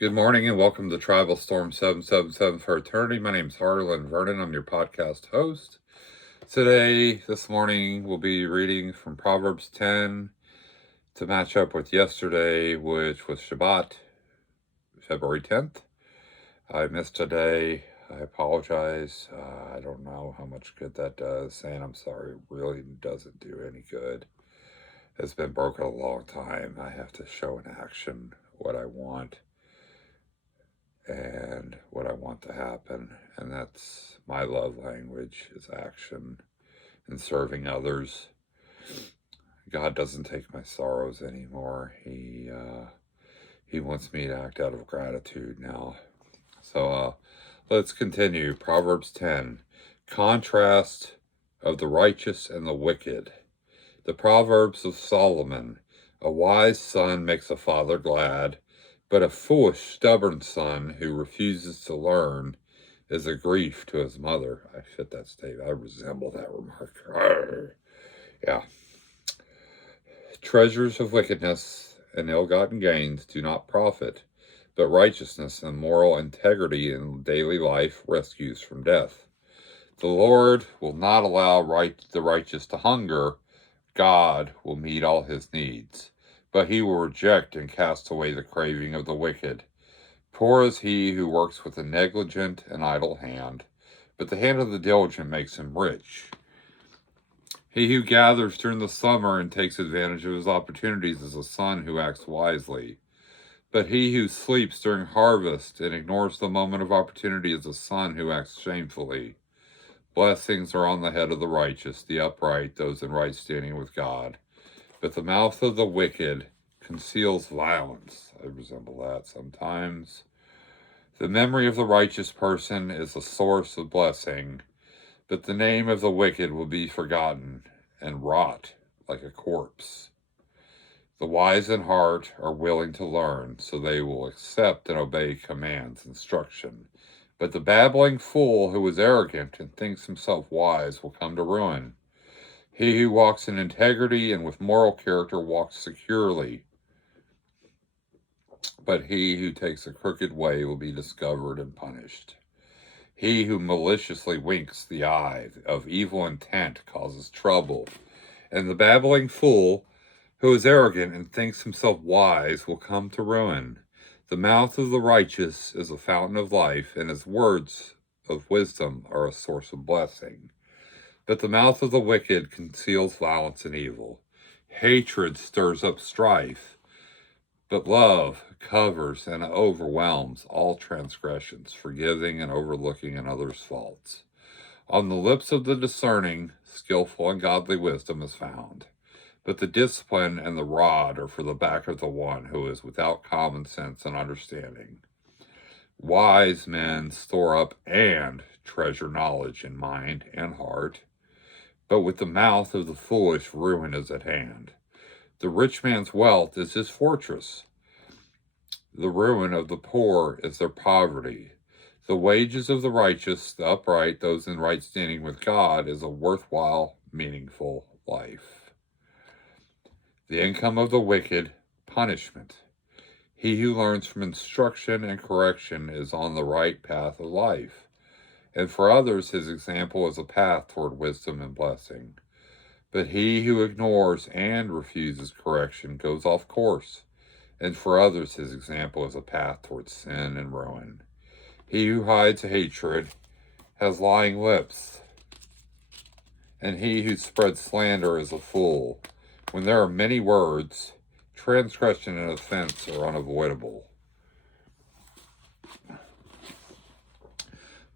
Good morning and welcome to Tribal Storm 777 for Eternity. My name is Harlan Vernon. I'm your podcast host. This morning, we'll be reading from Proverbs 10 to match up with yesterday, which was Shabbat, February 10th. I missed today. I apologize. I don't know how much good that does. Saying I'm sorry really doesn't do any good. It's been broken a long time. I have to show in action what I want and what I want to happen. And that's my love language, is action and serving others. God doesn't take my sorrows anymore. He wants me to act out of gratitude now. So let's continue. Proverbs 10. Contrast of the righteous and the wicked. The Proverbs of Solomon. A wise son makes a father glad, but a foolish, stubborn son who refuses to learn is a grief to his mother. I fit that statement. I resemble that remark. Arr. Yeah. Treasures of wickedness and ill-gotten gains do not profit, but righteousness and moral integrity in daily life rescues from death. The Lord will not allow the righteous to hunger. God will meet all his needs, but he will reject and cast away the craving of the wicked. Poor is he who works with a negligent and idle hand, but the hand of the diligent makes him rich. He who gathers during the summer and takes advantage of his opportunities is a son who acts wisely. But he who sleeps during harvest and ignores the moment of opportunity is a son who acts shamefully. Blessings are on the head of the righteous, the upright, those in right standing with God. But the mouth of the wicked conceals violence. I resemble that sometimes. The memory of the righteous person is a source of blessing, but the name of the wicked will be forgotten and rot like a corpse. The wise in heart are willing to learn, so they will accept and obey commands, instruction. But the babbling fool who is arrogant and thinks himself wise will come to ruin. He who walks in integrity and with moral character walks securely. But he who takes a crooked way will be discovered and punished. He who maliciously winks the eye of evil intent causes trouble. And the babbling fool who is arrogant and thinks himself wise will come to ruin. The mouth of the righteous is a fountain of life, and his words of wisdom are a source of blessing. But the mouth of the wicked conceals violence and evil. Hatred stirs up strife, but love covers and overwhelms all transgressions, forgiving and overlooking another's faults. On the lips of the discerning, skillful and godly wisdom is found. But the discipline and the rod are for the back of the one who is without common sense and understanding. Wise men store up and treasure knowledge in mind and heart, but with the mouth of the foolish ruin is at hand. The rich man's wealth is his fortress. The ruin of the poor is their poverty. The wages of the righteous, the upright, those in right standing with God, is a worthwhile, meaningful life. The income of the wicked, punishment. He who learns from instruction and correction is on the right path of life, and for others his example is a path toward wisdom and blessing. But he who ignores and refuses correction goes off course, and for others his example is a path toward sin and ruin. He who hides hatred has lying lips, and he who spreads slander is a fool. When there are many words, transgression and offense are unavoidable.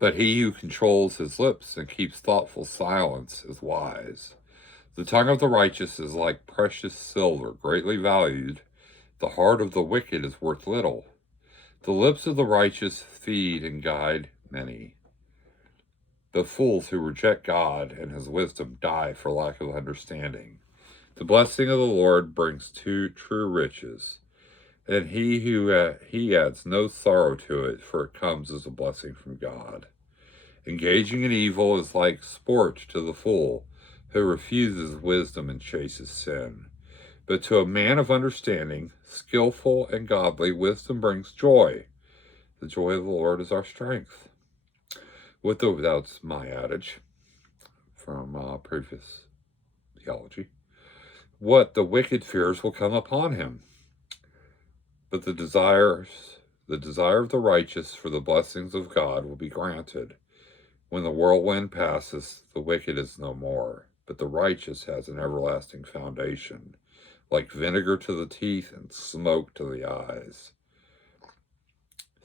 But he who controls his lips and keeps thoughtful silence is wise. The tongue of the righteous is like precious silver, greatly valued. The heart of the wicked is worth little. The lips of the righteous feed and guide many. The fools who reject God and his wisdom die for lack of understanding. The blessing of the Lord brings true riches, and he adds no sorrow to it, for it comes as a blessing from God. Engaging in evil is like sport to the fool, who refuses wisdom and chases sin. But to a man of understanding, skillful and godly, wisdom brings joy. The joy of the Lord is our strength. That's my adage from previous theology. What the wicked fears will come upon him, but the desire of the righteous for the blessings of God will be granted. When the whirlwind passes, the wicked is no more, but the righteous has an everlasting foundation, like vinegar to the teeth and smoke to the eyes.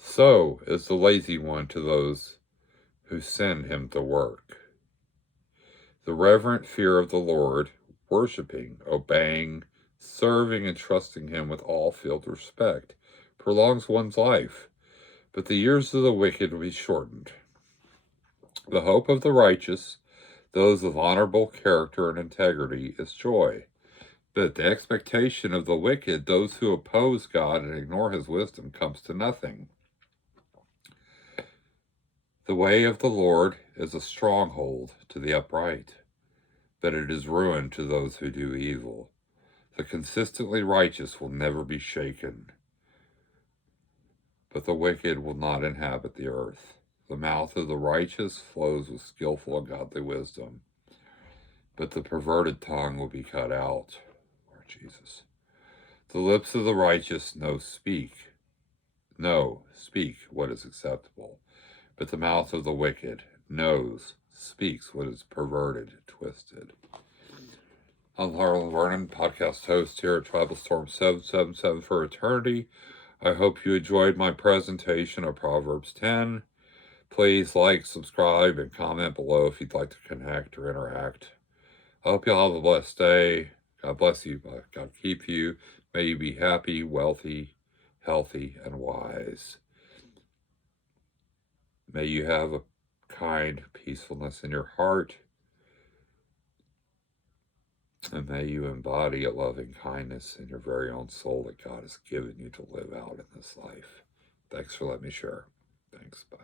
So is the lazy one to those who send him to work. The reverent fear of the Lord, worshiping, obeying, serving, and trusting him with all filled respect, prolongs one's life, but the years of the wicked will be shortened. The hope of the righteous, those of honorable character and integrity, is joy. But the expectation of the wicked, those who oppose God and ignore his wisdom, comes to nothing. The way of the Lord is a stronghold to the upright, but it is ruin to those who do evil. The consistently righteous will never be shaken, but the wicked will not inhabit the earth. The mouth of the righteous flows with skillful and godly wisdom, but the perverted tongue will be cut out. Lord Jesus. The lips of the righteous speak what is acceptable, but the mouth of the wicked speaks what is perverted, twisted. I'm Harlan Vernon, podcast host here at Tribal Storm 777 for Eternity. I hope you enjoyed my presentation of Proverbs 10. Please like, subscribe, and comment below if you'd like to connect or interact. I hope you all have a blessed day. God bless you. God keep you. May you be happy, wealthy, healthy, and wise. May you have a kind peacefulness in your heart. And may you embody a loving kindness in your very own soul that God has given you to live out in this life. Thanks for letting me share. Thanks. Bye.